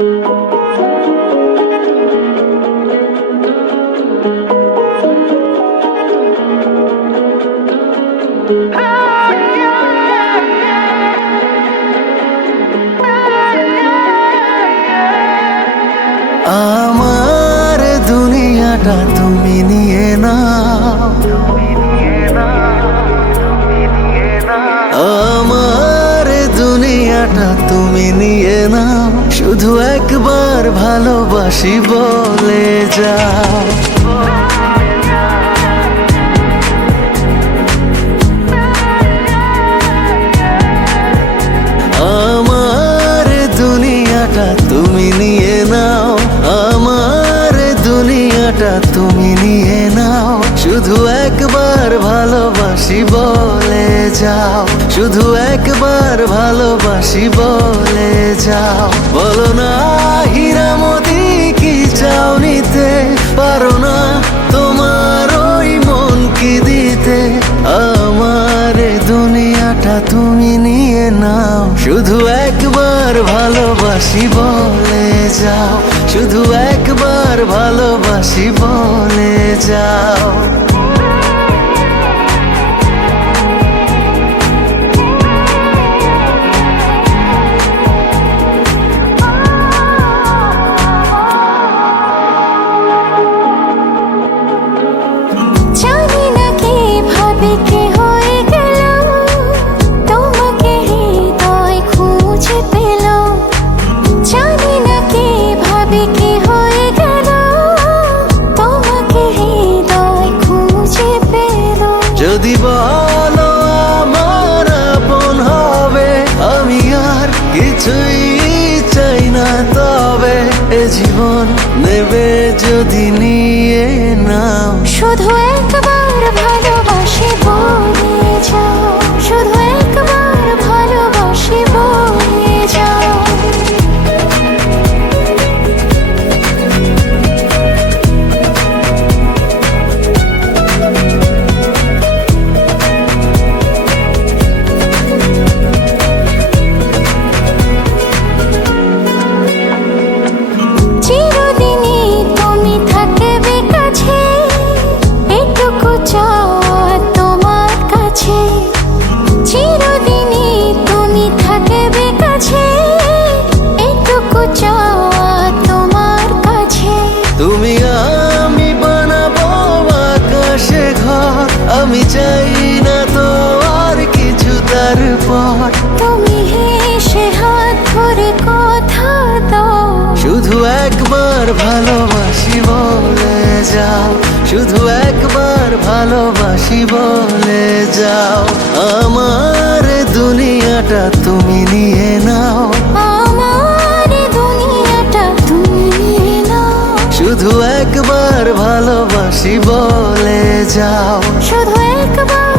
আমার দুনিয়াটা তুমি নিয়ে নাও, আমার দুনিয়াটা তুমি নিয়ে নাও, শুধু একবার ভালোবাসি বলে যাও। আমার দুনিয়াটা তুমি নিয়ে নাও, আমার দুনিয়াটা তুমি নিয়ে নাও, শুধু একবার ভালোবাসি বলে যাও, শুধু একবার ভালোবাসি বলে যাও। বলো না হীরামতি কি চাও নিতে, পারো না তোমার ওই মন কি দিতে। আমার দুনিয়াটা তুমি নিয়ে নাও, শুধু একবার ভালোবাসি বলে যাও, শুধু একবার ভালোবাসি বলে যাও। যদি বলো আমার আপন হবে, আমি আর কিছুই চাই না, তবে এ জীবন নেবে যদি নিয়ে নাও। শুধু একবার ভালোবাসি বলে যাও, শুধু একবার ভালোবাসি বলে যাও। তুমি আমি বানাবো আকাশে ঘর, আমি চাই না তো আর কিছু তারপর। তুমি হেসে হাত ধরে কথা দাও, শুধু একবার ভালোবাসি বলে যাও, শুধু একবার ভালোবাসি বলে যাও। আমার দুনিয়াটা তুমি নিয়ে নাও, আমার দুনিয়াটা তুমি নিয়ে নাও, শুধু একবার ভালোবাসি বলে যাও, শুধু একবার